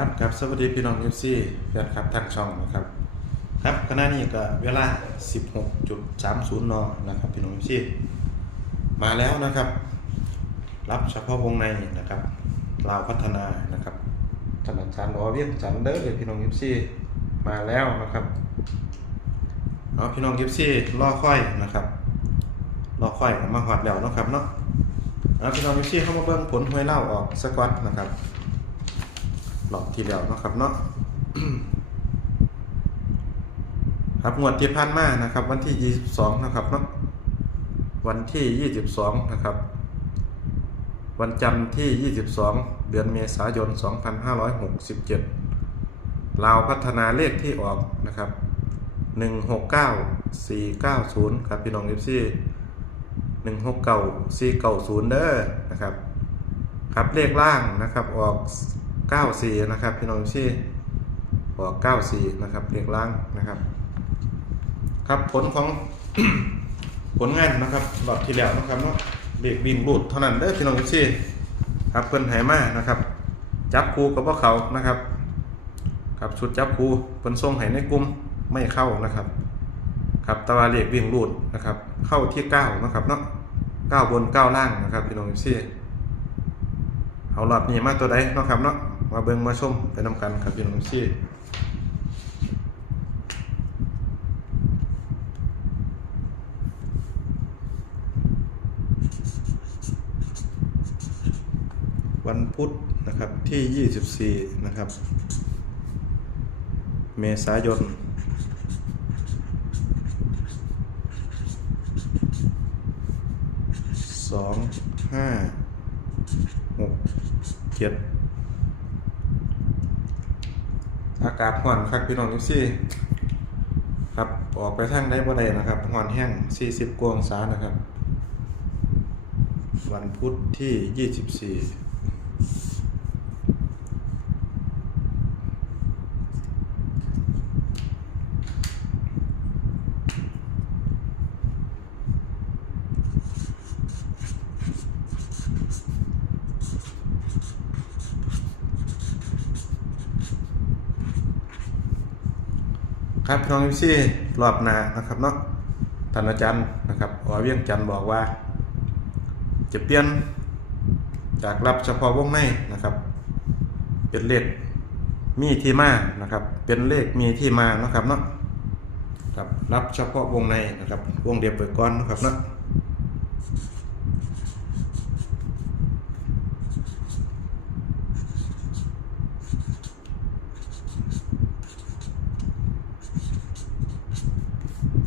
ครับครับสวัสดีพี่น้องเอฟซีแฟนคลับทางช่องนะครับครับขณะนี้ก็เวลา 16.30 นนะครับพี่น้องเอฟซีมาแล้วนะครับ รับเฉพาะวงในนะครับลาวพัฒนานะครับธนาคารรอเวียงจันทร์เด้อพี่น้องเอฟซีมาแล้วนะครับเอาพี่น้องเอฟซีรอค่อยนะครับรอค่อยมาหอดแล้วเนาะครับเนาะเอาพี่น้องเอฟซีเข้ามาเบิ่งผลหวยเล่าออกสกอตนะครับ หลอกทีเดียวนะครับเนาะครับงวดที่ผ่านมานะครับ วันที่ 22 นะครับเนาะวันที่ 22 นะครับ วันจันทร์ที่ 22 เดือนเมษายน 2567ลาวพัฒนาเลขที่ออกนะครับ 169490 ครับพี่น้อง FC 169490 เด้อนะครับ ครับเลขล่างนะครับออก 94 นะครับ พี่น้องซี่ออก94 นะครับเลขล่างนะครับ ครับผลของผลงานนะครับรอบที่แล้วนะครับเนาะเลขวิ่งรูดเท่านั้นเด้อพี่น้องซี่ครับเพิ่นไหมานะครับ จับคูกับพวกเขานะครับครับชุดจับคูเพิ่นส่งให้ในกลุ่มไม่เข้านะครับครับตะวันเลขวิ่งรูดนะครับ เข้าที่9นะครับเนาะ9บน9ล่างนะครับพี่น้องซี่เอาหลอดนี้มาตัวใดเนาะครับเนาะ มาเบิ่งมาชมไปนำกันครับพี่น้องซี่วันพุธนะครับที่ 24 นะครับ เมษายน สองห้าหกเจ็ดอากาศห่อนครับพี่น้องทุกซี่ครับออกไปทางได้บ่ได้นะครับห่อนแห้ง 40กวงศานะครับ วันพุธที่ 24 ครับพี่น้องยูซี่รอบหน้านะครับเนาะท่านอาจารย์นะครับอเวียงจันทร์บอกว่า จะเปลี่ยนจากรับเฉพาะวงในนะครับ เป็นเลขมีที่มานะครับ เป็นเลขมีที่มานะครับเนาะครับรับเฉพาะวงในนะครับ วงเดียวไปก่อนนะครับเนาะ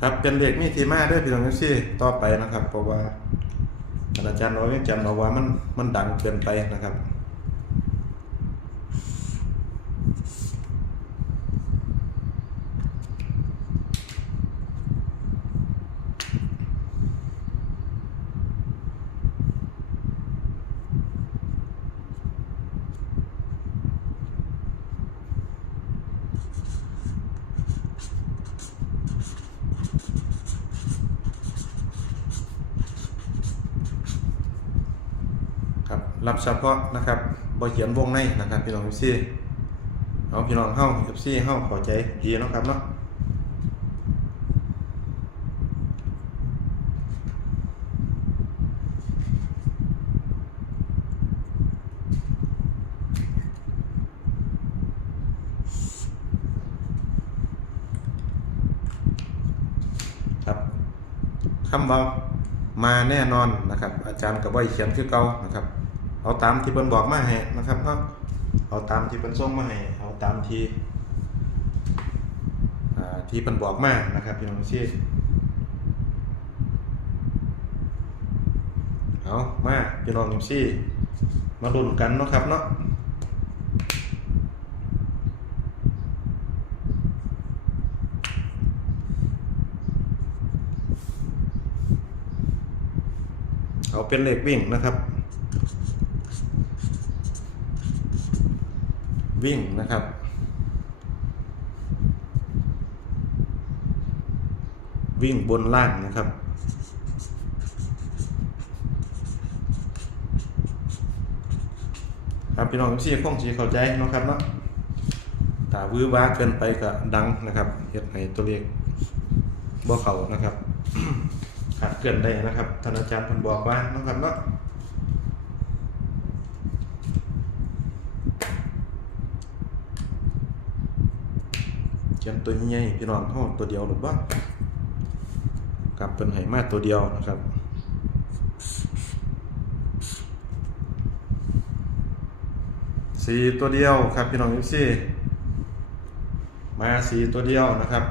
ครับเป็นเลขมีทีมาด้วยพี่น้องซี่ต่อไปนะครับ เพราะว่าอาจารย์ร้อยยังจำเอาว่ามันมันดังเกินไปนะครับ ค รับเฉพาะนะครับบเขียนวงในนะครับพี่น้อง FC เอาพี่น้องเฮา FC เฮาเข้าขอใจดีนะครับเนาะครับคำเบามาแน่นอนนะครับ อาจารย์กับว่าเขียนคือเก่านะครับ เอาตามที่เพิ่นบอกมาให้นะครับเนาะเอาตามที่เพิ่นส่งมาให้เอาตามที่ที่เพิ่นบอกมานะครับพี่น้องซี่เอามาพี่น้องซี่มาลุ้นกันเนาะครับเนาะเอาเป็นเลขวิ่งนะครับ วิ่งนะครับ วิ่งบนล่างนะครับ ครับพี่น้องพี่คงสีเข้าใจนะครับเนาะถ้าวื้อว้าเกินไปก็ดังนะครับเฮ็ดให้ตัวเลขบ่เขานะครับขาดเกินได้นะครับท่านอาจารย์เพิ่นบอกว่านะครับเนาะ ขียนตัวใหญ่พี่น้องเฮาตัวเดียวหรือบ่กลับเป็นไหมาตัวเดียวนะครับสีตัวเดียวครับพี่น้องยูซี่มาสีตัวเดียวนะครับ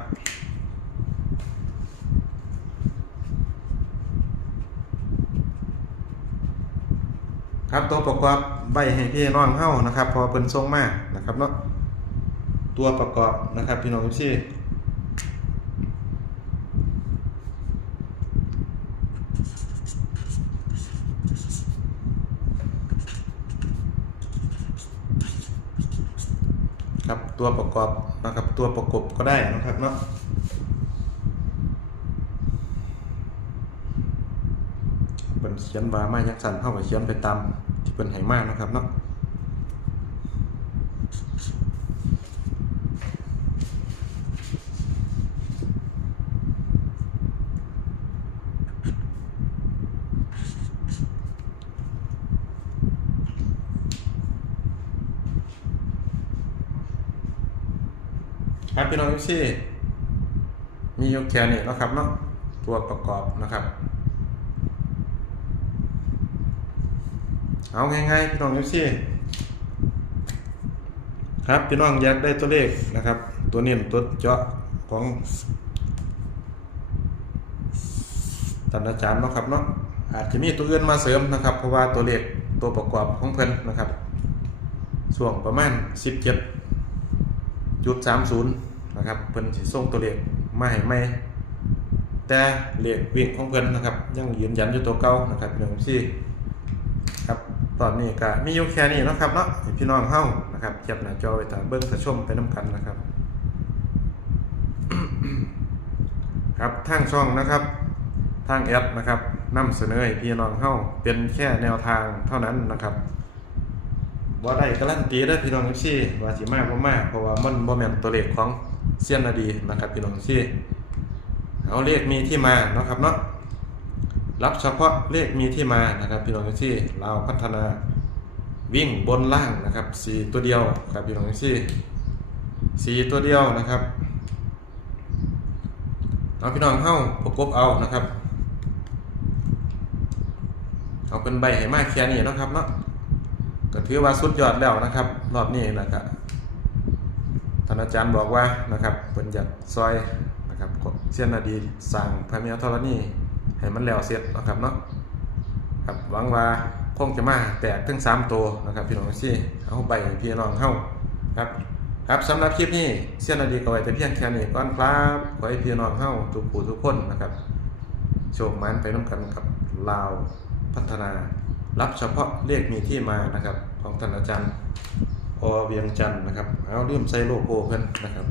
ครับตัวประกอบใบให้พี่น้องเฮ้านะครับ พอเพิ่นทรงมานะครับเนาะ ตัวประกอบนะครับพี่น้องยูซี่ครับตัวประกอบนะครับตัวประกบก็ได้นะครับเนาะเป็นเขียนว่ามายักสันเข้ากับเขียนไปตามที่เป็นไหมานะครับเนาะ ครับพี่น้องยูซี่มีอยู่แค่นี้แล้วครับเนาะตัวประกอบนะครับ เอาง่ายๆพี่น้องยูซี่ครับพี่น้องอยากได้ตัวเลขนะครับ ตัวเน้นตัวเจาะของท่านอาจารย์เนาะครับเนาะอาจจะมีตัวอื่นมาเสริมนะครับ เพราะว่าตัวเลขตัวประกอบของเพิ่นนะครับช่วงประมาณ 17จุดสามศู นะครับเพิ่นสิส่งตัวเลขมาให้ใหม่แต่เลขวิ่งของเพิ่นนะครับ ยังยืนยันอยู่ตัวเก่านะครับพี่น้องซี่ครับตอนนี้ก็มีอยู่แค่นี้นะครับเนาะพี่น้องเฮานะครับเก็บหน้าจอไว้ถ้าเบิ่งถ้าชมไปนํกันนะครับ ครับทางช่องนะครับ ทางแอปนะครับนำเสนอให้พี่น้องเฮาเป็นแค่แนวทางเท่านั้นนะครับบ่ได้การันตีได้พี่น้องซี่ว่าสิมาบ่มาเพราะว่ามันบ่แม่นตัวเลขของ เซียนนาดีนะครับพี่น้องซี่เอาเลขมีที่มาเนาะครับเนาะรับเฉพาะเลขมีที่มานะครับพี่น้องซี่เราพัฒนาวิ่งบนล่างนะครับสีตัวเดียวครับพี่น้องซี่สีตัวเดียวนะครับเอาพี่น้องเฮาประกบเอานะครับ เอาเป็นใบให้มาแค่นี้นะครับเนาะก็ถือว่าสุดยอดแล้วนะครับ รอบนี้นะครับ อาจารย์บอกว่านะครับเป็นอยากซอยนะครับเสียนนาดีสั่งพระเมียธรณีให้มันแล้วเสร็จนะครับเนาะครับหวังว่าคงจะมาแตกถึงสามตัวนะครับพี่น้องซี่เอาไปให้พี่น้องเข้าครับครับสำหรับคลิปนี้เสียนนาดีก็ไว้แต่เพียงแค่นี้ก่อนครับขอให้พี่น้องเข้าทุกผู้ทุกคนนะครับโชคมันไปน้ำกันกับลาวพัฒนา รับเฉพาะเลขมีที่มานะครับของท่านอาจารย์ อเวียงจันทร์นะครับ เอาลืมใส่โลโก้เพิ่นนะครับ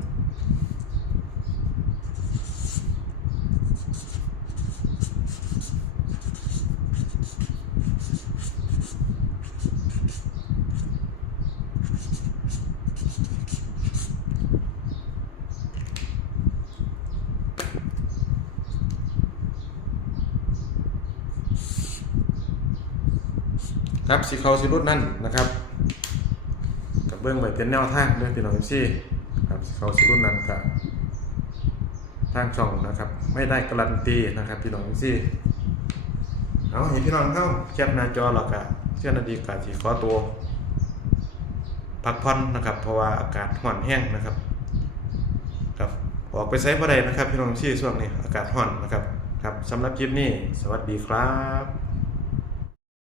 ครับสีเขาสีรุ่นนั่นนะครับ เบื้องไว้เป็นแนวทางเรื่องพี่น้องซี่ครับเขาสีรุ่นนั้นกับทางช่องนะครับ ไม่ได้การันตีนะครับพี่น้องซี่เอาเห็นพี่น้องเข้าแคปหน้าจอหรอกอะเชื่อนาดีกาสีขอตัวพักผ่อนนะครับ เพราะว่าอากาศห่อนแห้งนะครับครับออกไปใช้บ่ได้นะครับ พี่น้องซี่ช่วงนี้อากาศห่อนนะครับครับสำหรับคลิปนี้ สวัสดีครับ